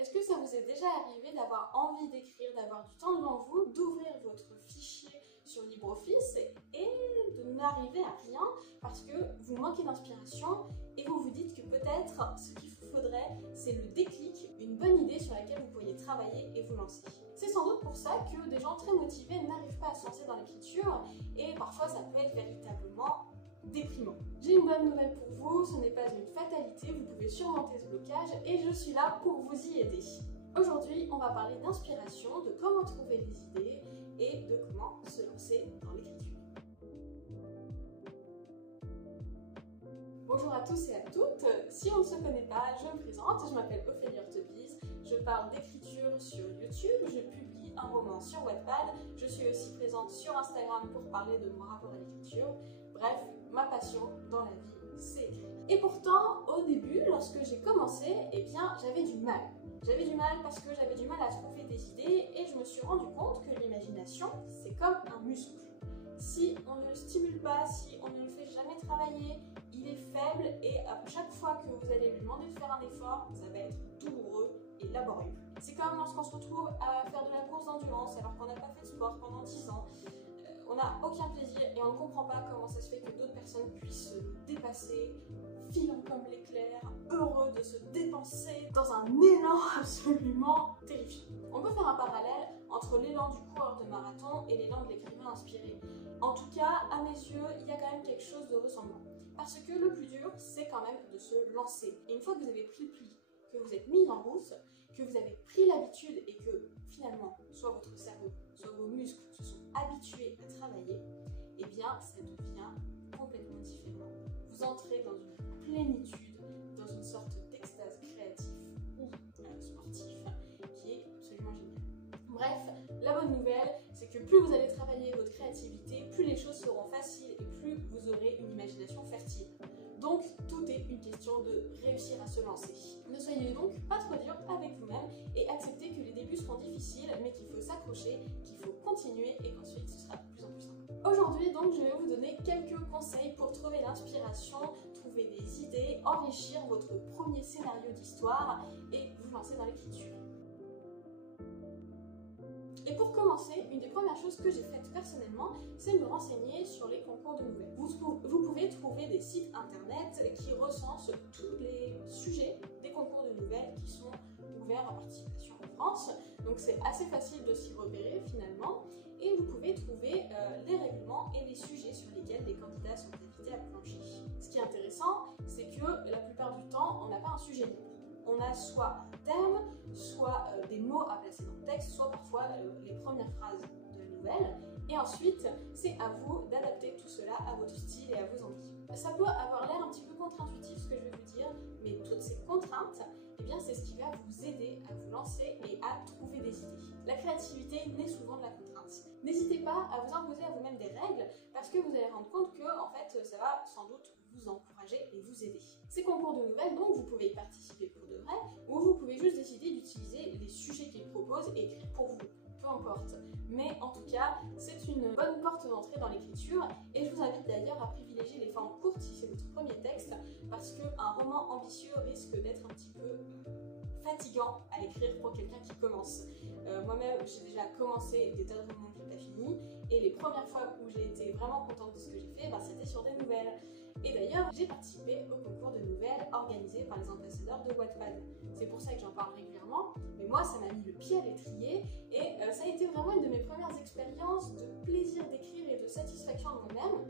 Est-ce que ça vous est déjà arrivé d'avoir envie d'écrire, d'avoir du temps devant vous, d'ouvrir votre fichier sur LibreOffice et de n'arriver à rien parce que vous manquez d'inspiration et vous vous dites que peut-être ce qu'il vous faudrait, c'est le déclic, une bonne idée sur laquelle vous pourriez travailler et vous lancer. C'est sans doute pour ça que des gens très motivés n'arrivent pas à se lancer dans l'écriture et parfois ça peut être véritablement déprimant. J'ai une bonne nouvelle pour vous, ce n'est pas une fatalité, vous pouvez surmonter ce blocage et je suis là pour vous y aider. Aujourd'hui, on va parler d'inspiration, de comment trouver des idées et de comment se lancer dans l'écriture. Bonjour à tous et à toutes, si on ne se connaît pas, je me présente, je m'appelle Ophélie Ortebise, je parle d'écriture sur YouTube, je publie un roman sur Wattpad, je suis aussi présente sur Instagram pour parler de mon rapport à l'écriture. Bref, ma passion dans la vie, c'est écrire. Et pourtant, au début, lorsque j'ai commencé, eh bien, j'avais du mal. J'avais du mal parce que j'avais du mal à trouver des idées et je me suis rendu compte que l'imagination, c'est comme un muscle. Si on ne le stimule pas, si on ne le fait jamais travailler, il est faible et à chaque fois que vous allez lui demander de faire un effort, ça va être douloureux et laborieux. C'est comme lorsqu'on se retrouve à faire de la course d'endurance alors qu'on n'a pas fait de sport pendant 10 ans. On n'a aucun plaisir et on ne comprend pas comment ça se fait que d'autres personnes puissent se dépasser, filant comme l'éclair, heureux de se dépenser dans un élan absolument terrifiant. On peut faire un parallèle entre l'élan du coureur de marathon et l'élan de l'écrivain inspiré. En tout cas, à mes yeux, il y a quand même quelque chose de ressemblant. Parce que le plus dur, c'est quand même de se lancer. Et une fois que vous avez pris le pli, que vous êtes mis en route, que vous avez pris l'habitude et que finalement, soit votre cerveau, soit vos muscles se sont habitués à travailler, eh bien, ça devient complètement différent. Vous entrez dans une plénitude, dans une sorte d'extase créatif ou sportif qui est absolument génial. Bref, la bonne nouvelle, c'est que plus vous allez travailler votre créativité, plus les choses seront faciles et plus vous aurez une imagination fertile. Donc, tout est une question de réussir à se lancer. Ne soyez donc pas trop dur avec vous-même et acceptez que les débuts seront difficiles, mais qu'il faut s'accrocher, qu'il faut continuer et qu'ensuite ce sera de plus en plus simple. Aujourd'hui, donc, je vais vous donner quelques conseils pour trouver l'inspiration, trouver des idées, enrichir votre premier scénario d'histoire et vous lancer dans l'écriture. Et pour commencer, une des premières choses que j'ai faites personnellement, c'est de me renseigner sur les concours de nouvelles. Vous pouvez trouver des sites internet qui recensent tous les sujets des concours de nouvelles qui sont ouverts à participation en France. Donc c'est assez facile de s'y repérer finalement. Et vous pouvez trouver les règlements et les sujets sur lesquels les candidats sont invités à plancher. Ce qui est intéressant, c'est que la plupart du temps, on n'a pas un sujet libre. On a soit un thème, soit des mots à placer dans le texte, soit parfois les premières phrases de la nouvelle. Et ensuite, c'est à vous d'adapter tout cela à votre style et à vos envies. Ça peut avoir l'air un petit peu contre-intuitif ce que je vais vous dire, mais toutes ces contraintes, eh bien, c'est ce qui va vous aider à vous lancer et à trouver des idées. La créativité naît souvent de la contrainte. N'hésitez pas à vous imposer à vous-même des règles parce que vous allez rendre compte que, en fait, ça va sans doute vous encourager et vous aider. Ces concours de nouvelles, donc, vous pouvez y participer pour de vrai ou vous pouvez juste décider d'utiliser les sujets qu'ils proposent et écrire pour vous. Peu importe. Mais en tout cas, c'est une bonne porte d'entrée dans l'écriture et je vous invite d'ailleurs à privilégier les formes courtes si c'est votre premier texte parce qu'un roman ambitieux risque d'être un petit peu fatigant à écrire pour quelqu'un qui commence. Moi-même, j'ai déjà commencé des tas de romans que j'ai pas fini et les premières fois où j'ai été vraiment contente de ce que j'ai fait, c'était sur des nouvelles. Et d'ailleurs, j'ai participé au concours de nouvelles organisé par les ambassadeurs de Wattpad. C'est pour ça que j'en parle régulièrement, mais moi ça m'a mis le pied à l'étrier et ça a été vraiment une de mes premières expériences de plaisir d'écrire et de satisfaction de moi-même.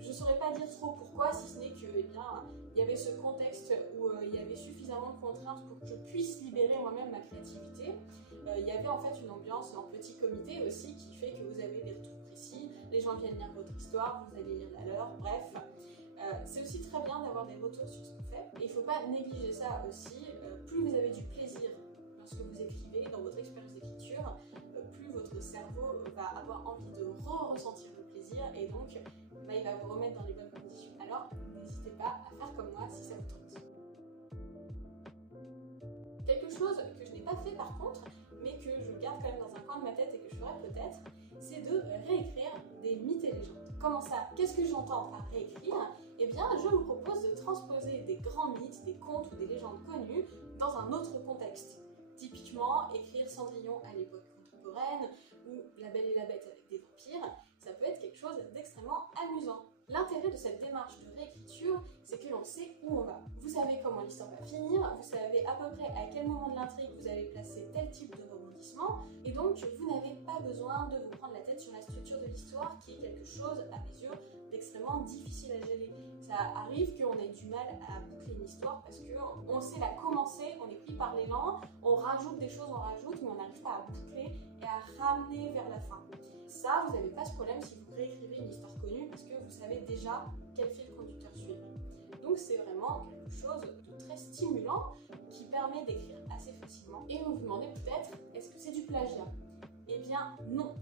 Je ne saurais pas dire trop pourquoi, si ce n'est que, eh bien, il y avait ce contexte où il y avait suffisamment de contraintes pour que je puisse libérer moi-même ma créativité. Il y avait en fait une ambiance en petit comité aussi qui fait que vous avez des retours précis, les gens viennent lire votre histoire, vous allez lire la leur, bref. C'est aussi très bien d'avoir des retours sur ce qu'on fait. Et il ne faut pas négliger ça aussi. Plus vous avez du plaisir lorsque vous écrivez, dans votre expérience d'écriture, plus votre cerveau va avoir envie de ressentir le plaisir et donc il va vous remettre dans les bonnes conditions. Alors n'hésitez pas à faire comme moi si ça vous tente. Quelque chose que je n'ai pas fait par contre, mais que je garde quand même dans un coin de ma tête et que je ferai peut-être, c'est de réécrire des mythes et légendes. Comment ça? Qu'est-ce que j'entends par réécrire? Eh bien, je vous propose de transposer des grands mythes, des contes ou des légendes connues dans un autre contexte. Type typiquement, écrire Cendrillon à l'époque contemporaine ou La Belle et la Bête avec des vampires, ça peut être quelque chose d'extrêmement amusant. L'intérêt de cette démarche de réécriture, c'est que l'on sait où on va. Vous savez comment l'histoire va finir, vous savez à peu près à quel moment de l'intrigue vous allez placer tel type de rebondissement, et donc vous n'avez pas besoin de vous prendre la tête sur la structure de l'histoire, qui est quelque chose, à mes yeux, d'extrêmement difficile à gérer. Ça arrive qu'on ait du mal à boucler une histoire parce qu'on sait la commencer, on est pris par l'élan, on rajoute des choses, on rajoute, mais on n'arrive pas à boucler et à ramener vers la fin. Ça, vous n'avez pas ce problème si vous réécrivez une histoire connue parce que vous savez déjà quel fil conducteur suivre. Donc c'est vraiment quelque chose de très stimulant qui permet d'écrire assez facilement. Et vous vous demandez peut-être, est-ce que c'est du plagiat? Eh bien non,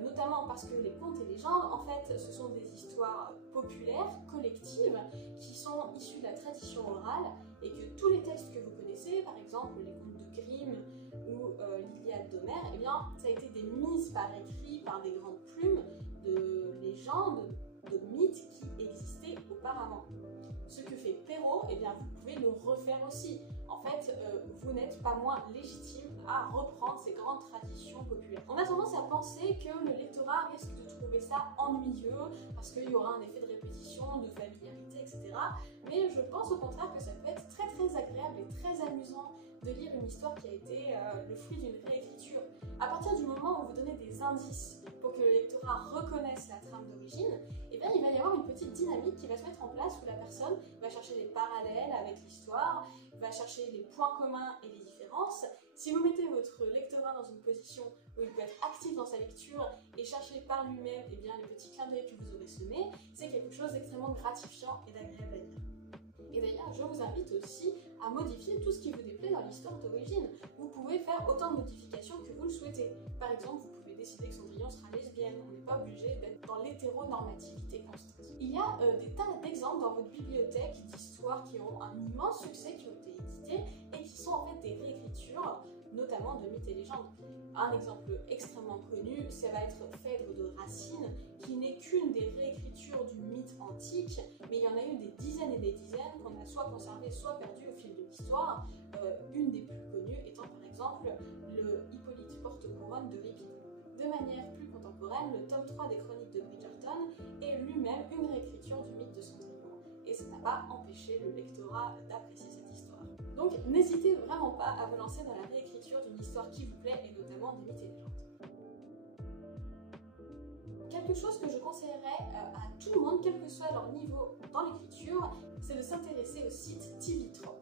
notamment parce que les contes et légendes, en fait, ce sont des histoires populaires, collectives, qui sont issues de la tradition orale et que tous les textes que vous connaissez, par exemple les contes de Grimm ou l'Iliade d'Homère, eh bien ça a été des mises par écrit par des grandes plumes de légendes, de mythes qui existaient auparavant. Ce que fait Perrault, eh bien vous pouvez le refaire aussi. En fait, vous n'êtes pas moins légitime à reprendre ces grandes traditions populaires. On a tendance à penser que le lectorat risque de trouver ça ennuyeux parce qu'il y aura un effet de répétition, de familiarité, etc. Mais je pense au contraire que ça peut être très très agréable et très amusant de lire une histoire qui a été le fruit d'une réécriture. À partir du moment où vous donnez des indices pour que le lectorat reconnaisse la trame d'origine, eh bien, il va y avoir une petite dynamique qui va se mettre en place où la personne va chercher les parallèles avec l'histoire, va chercher les points communs et les différences. Si vous mettez votre lectorat dans une position où il peut être actif dans sa lecture et chercher par lui-même eh bien, les petits clins d'œil que vous aurez semés, c'est quelque chose d'extrêmement gratifiant et d'agréable à lire. Et d'ailleurs, je vous invite aussi à modifier tout ce qui vous déplaît dans l'histoire d'origine. Vous pouvez faire autant de modifications que vous le souhaitez. Par exemple, vous pouvez décider que Cendrillon sera lesbienne. On n'est pas obligé d'être dans l'hétéronormativité constante. Il y a des tas d'exemples dans votre bibliothèque d'histoires qui ont un immense succès, qui ont été éditées et qui sont en fait des réécritures, notamment de mythes et légendes. Un exemple extrêmement connu, ça va être Phèdre de Racine, qui n'est qu'une des réécritures du mythe antique, mais il y en a eu des dizaines et des dizaines qu'on a soit conservées, soit perdues au fil de l'histoire. Une des plus connues étant par exemple le Hippolyte Porte-Couronne de Lépine. De manière plus contemporaine, le tome 3 des Chroniques de Bridgerton est lui-même une réécriture du mythe de Cendrillon, et ça n'a pas empêché le lectorat d'apprécier cette histoire. Donc n'hésitez vraiment pas à vous lancer dans la réécriture d'une histoire qui vous plaît, et notamment des mythes et légendes. Quelque chose que je conseillerais à tout le monde, quel que soit leur niveau dans l'écriture, c'est de s'intéresser au site TVTrope.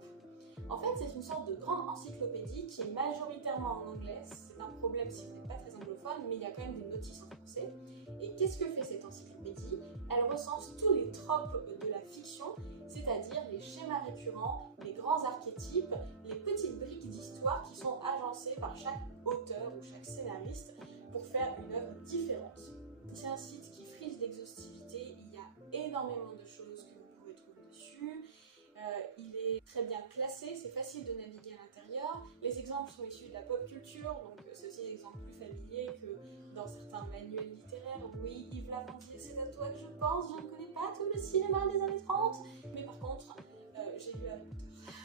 En fait, c'est une sorte de grande encyclopédie qui est majoritairement en anglais. C'est un problème si vous n'êtes pas très anglophone, mais il y a quand même des notices en français. Et qu'est-ce que fait cette encyclopédie? Elle recense tous les tropes de la fiction, c'est-à-dire les schémas récurrents, les grands archétypes, les petites briques d'histoire qui sont agencées par chaque auteur ou chaque scénariste pour faire une œuvre différente. C'est un site qui frise l'exhaustivité, il y a énormément de choses que vous pouvez trouver dessus. Il est très bien classé, c'est facile de naviguer à l'intérieur. Les exemples sont issus de la pop culture, donc c'est aussi des exemples plus familiers que dans certains manuels littéraires. Oui, Yves Lavandier, c'est à toi que je pense, je ne connais pas tout le cinéma des années 30, mais par contre, j'ai lu Harry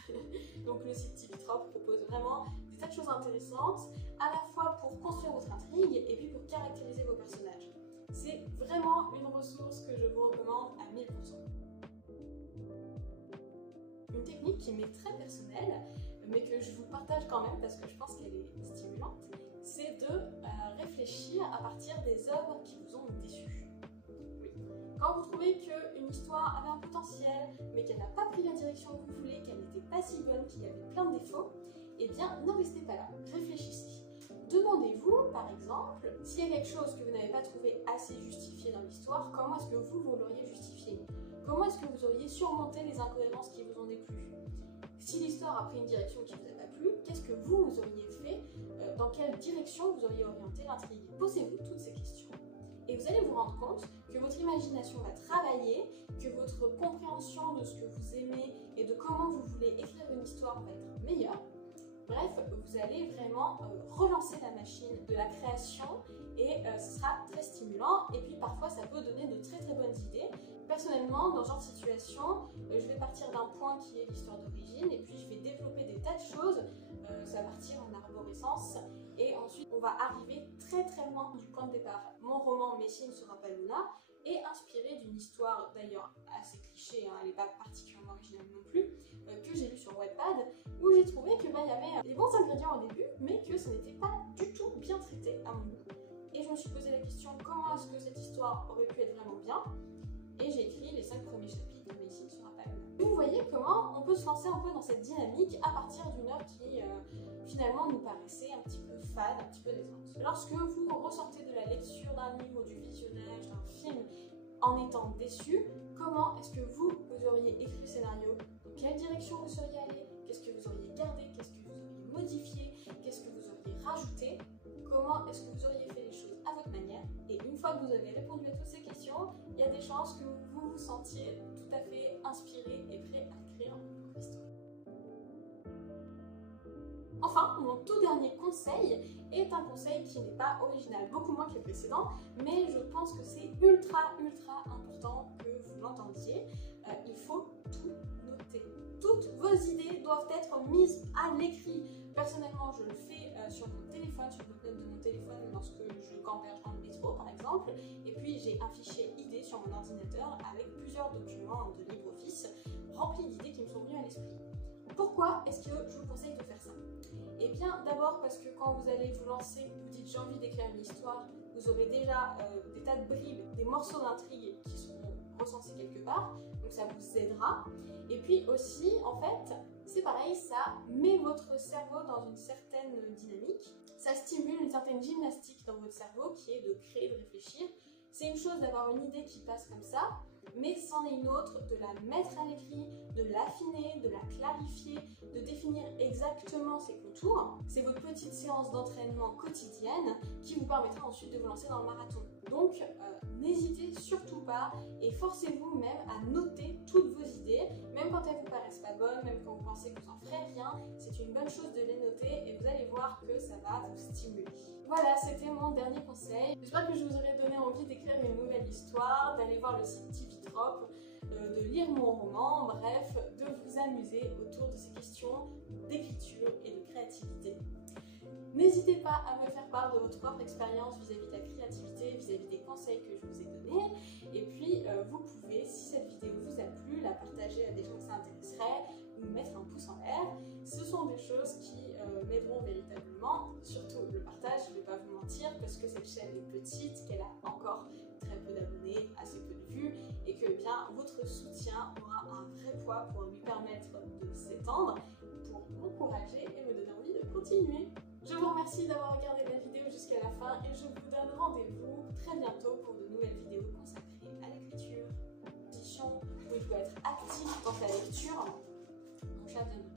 Potter. Donc le site TVTrope propose vraiment des tas de choses intéressantes, à la fois pour construire votre intrigue et puis pour caractériser vos personnages. C'est vraiment une ressource que je vous recommande à 1000%. Une technique qui m'est très personnelle, mais que je vous partage quand même parce que je pense qu'elle est stimulante, c'est de réfléchir à partir des œuvres qui vous ont déçu. Oui. Quand vous trouvez qu'une histoire avait un potentiel, mais qu'elle n'a pas pris la direction que vous voulez, qu'elle n'était pas si bonne, qu'il y avait plein de défauts, eh bien, n'en restez pas là, réfléchissez. Demandez-vous, par exemple, s'il y a quelque chose que vous n'avez pas trouvé assez justifié dans l'histoire, comment est-ce que vous l'auriez justifié? Comment est-ce que vous auriez surmonté les incohérences qui vous ont déplu? Si l'histoire a pris une direction qui ne vous a pas plu, qu'est-ce que vous auriez fait? Dans quelle direction vous auriez orienté l'intrigue? Posez-vous toutes ces questions. Et vous allez vous rendre compte que votre imagination va travailler, que votre compréhension de ce que vous aimez et de comment vous voulez écrire une histoire va être meilleure. Bref, vous allez vraiment relancer la machine de la création et ce sera très stimulant. Et puis parfois, ça peut donner de très très bonnes idées. Personnellement, dans ce genre de situation, je vais partir d'un point qui est l'histoire d'origine et puis je vais développer des tas de choses ça va partir en arborescence et ensuite on va arriver très très loin du point de départ. Mon roman Messi ne sera pas Luna est inspiré d'une histoire d'ailleurs assez cliché, hein, elle n'est pas particulièrement originale non plus, que j'ai lu sur Wattpad, où j'ai trouvé que y avait les bons ingrédients au début, mais que ce n'était pas du tout bien traité à mon goût. Et je me suis posé la question comment est-ce que cette histoire aurait pu être vraiment bien, et j'ai écrit les 5 premiers chapitres de Messi ne sera pas Luna. Vous voyez comment on peut se lancer un peu dans cette dynamique à partir d'une œuvre qui finalement nous paraissait un petit peu fade, un petit peu décevante. Lorsque vous ressortez de la lecture d'un livre, du visionnage d'un film en étant déçu, comment est-ce que vous auriez écrit le scénario? Dans quelle direction vous seriez allé? Qu'est-ce que vous auriez gardé? Qu'est-ce que vous auriez modifié? Qu'est-ce que vous auriez rajouté? Comment est-ce que vous auriez fait les choses à votre manière? Et une fois que vous avez répondu à toutes ces questions, il y a des chances que vous vous sentiez tout à fait inspiré et prêt à écrire votre histoire. Enfin, mon tout dernier conseil est un conseil qui n'est pas original, beaucoup moins que les précédents, mais je pense que c'est ultra important que vous l'entendiez. Il faut tout noter. Toutes vos idées doivent être mises à l'écrit. Personnellement, je le fais sur mon téléphone, sur le note de mon téléphone lorsque je camperge dans le métro par exemple. Et puis j'ai un fichier idées sur mon ordinateur avec plusieurs documents de LibreOffice remplis d'idées qui me sont venues à l'esprit. Pourquoi est-ce que je vous conseille de faire ça? Eh bien, d'abord parce que quand vous allez vous lancer, vous dites j'ai envie d'écrire une histoire, vous aurez déjà des tas de bribes, des morceaux d'intrigue qui seront recensés quelque part, donc ça vous aidera. Et puis aussi, en fait, c'est pareil, ça met votre cerveau dans une certaine dynamique, ça stimule une certaine gymnastique dans votre cerveau qui est de créer, de réfléchir. C'est une chose d'avoir une idée qui passe comme ça, mais c'en est une autre de la mettre à l'écrit, de l'affiner, de la clarifier, de définir exactement ses contours. C'est votre petite séance d'entraînement quotidienne qui vous permettra ensuite de vous lancer dans le marathon. Donc, n'hésitez surtout pas et forcez-vous même à noter toutes vos idées, même quand elles vous paraissent pas bonnes, même quand vous pensez que vous en ferez rien, c'est une bonne chose de les noter et vous allez voir que ça va vous stimuler. Voilà, c'était mon dernier conseil. J'espère que je vous aurai donné envie d'écrire une nouvelle histoire, d'aller voir le site Tivitrop, de lire mon roman, bref, de vous amuser autour de ces questions d'écriture et de créativité. N'hésitez pas à me faire part de votre propre expérience vis-à-vis de la créativité, vis-à-vis des conseils que je vous ai donnés. Et puis, vous pouvez, si cette vidéo vous a plu, la partager à des gens que ça intéresserait, ou mettre un pouce en l'air. Ce sont des choses qui m'aideront véritablement. Surtout le partage, je ne vais pas vous mentir, parce que cette chaîne est petite, qu'elle a encore très peu d'abonnés, assez peu de vues, et que bien votre soutien aura un vrai poids pour lui permettre de s'étendre, pour m'encourager et me donner envie de continuer. Je vous remercie d'avoir regardé la vidéo jusqu'à la fin et je vous donne rendez-vous très bientôt pour de nouvelles vidéos consacrées à l'écriture. Position où il faut être actif dans sa lecture. Mon chat vient de